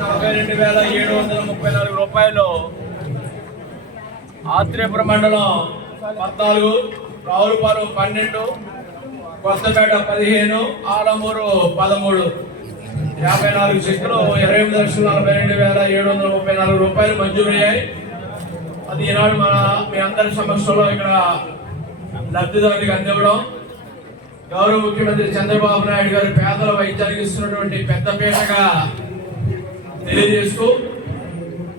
నలభై రెండు వేల ఏడు వందల ముప్పై నాలుగు రూపాయలు ఆత్రేపుర మండలం పద్నాలుగు రావులపాలెం పన్నెండు కొత్తపేట పదిహేను ఆలమూరు పదమూడు. యాభై నాలుగు చెక్కులు ఇరవై ఎనిమిది లక్షల నలభై రెండు వేల ఏడు వందల ముప్పై నాలుగు రూపాయలు మంజూరయ్యాయి. అది ఈనాడు మన మీ అందరి సమస్యలో ఇక్కడ లబ్ధిదారులకు అందివ్వడం. గౌరవ ముఖ్యమంత్రి చంద్రబాబు నాయుడు గారు పేదల వైద్యానికి ఇస్తున్నటువంటి పెద్దపీటగా తెలియజేస్తూ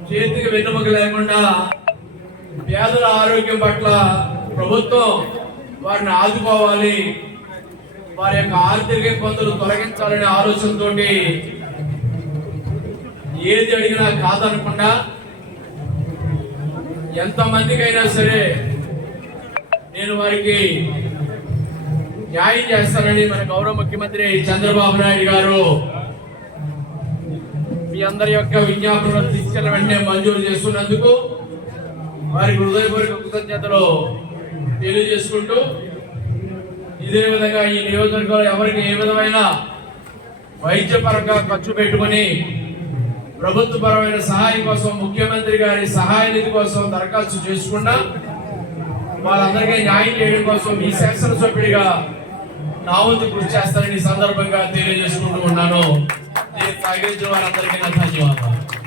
చేతికి వెన్నుముక లేకుండా పేదల ఆరోగ్యం పట్ల ప్రభుత్వం వారిని ఆదుకోవాలి. వారి యొక్క ఆర్థిక ఇబ్బందులు తొలగించాలనే ఆలోచనతో ఏది అడిగినా కాదనకుండా ఎంతమందికైనా సరే నేను వారికి న్యాయం చేస్తానని మన గౌరవ ముఖ్యమంత్రి చంద్రబాబు నాయుడు గారు మీ అందరి యొక్క విజ్ఞాపనలు తీసుకెళ్ళ వెంటనే మంజూరు చేస్తున్నందుకు వారికి హృదయపూర్వక కృతజ్ఞతలు తెలియజేసుకుంటూ ఇదే విధంగా ఈ నియోజకవర్గంలో ఎవరికి ఏ విధమైన వైద్యపరంగా ఖర్చు పెట్టుకొని ప్రభుత్వపరమైన సహాయం కోసం ముఖ్యమంత్రి గారి సహాయ నిధి కోసం దరఖాస్తు చేసుకున్నా వాళ్ళందరికీ న్యాయం చేయడం కోసం ఈ శాసనసభ్యుడిగా నా వంతు కృషి చేస్తారని సందర్భంగా తెలియజేసుకుంటూ ఉన్నాను. దీనికి సహకరించిన వారందరికీ నా ధన్యవాదాలు.